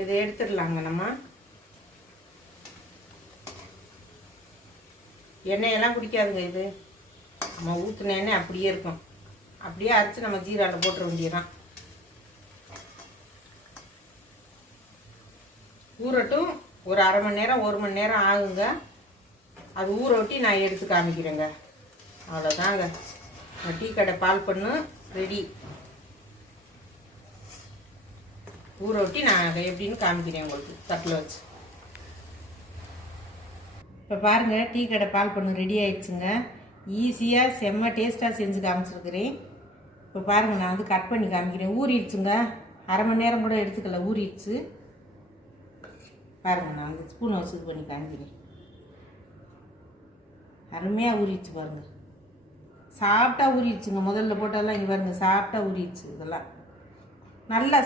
இப்போ இதை எடுத்துடலாங்க நம்ம. எண்ணெயெல்லாம் குடிக்காதுங்க இது. நம்ம ஊற்றின எண்ணெய் அப்படியே இருக்கும். அப்படியே அரைச்சி நம்ம ஜீராவில் போட்டுற வேண்டியதான் ஊறட்டும். ஒரு அரை மணி நேரம் ஒரு மணி நேரம் ஆகுங்க. அது ஊற ஒட்டி நான் எடுத்து காமிக்கிறேங்க. அவ்வளோதாங்க டீ கடை பால் பண்ணு ரெடி. ஊற ஒட்டி நான் அதை எப்படின்னு காமிக்கிறேன் உங்களுக்கு. தட்டில் வச்சு. இப்போ பாருங்கள் டீ கடை பால் பண்ணு ரெடி ஆயிடுச்சுங்க. ஈஸியாக செம்ம டேஸ்ட்டாக செஞ்சு காமிச்சிருக்கிறேன். இப்போ பாருங்கள் நான் வந்து கட் பண்ணி காமிக்கிறேன். ஊறிடுச்சுங்க. அரை மணி நேரம் கூட எடுத்துக்கல ஊறிடுச்சு. பாருங்கள் நான் அந்த ஸ்பூனை வச்சு இது பண்ணி காமிக்கிறேன். அருமையாக ஊறிடுச்சு பாருங்கள் சாப்பிட்டா ஊறிடுச்சுங்க. முதல்ல போட்டாலாம் இங்கே பாருங்கள் சாப்பிட்டா ஊறிடுச்சு இதெல்லாம். நல்லா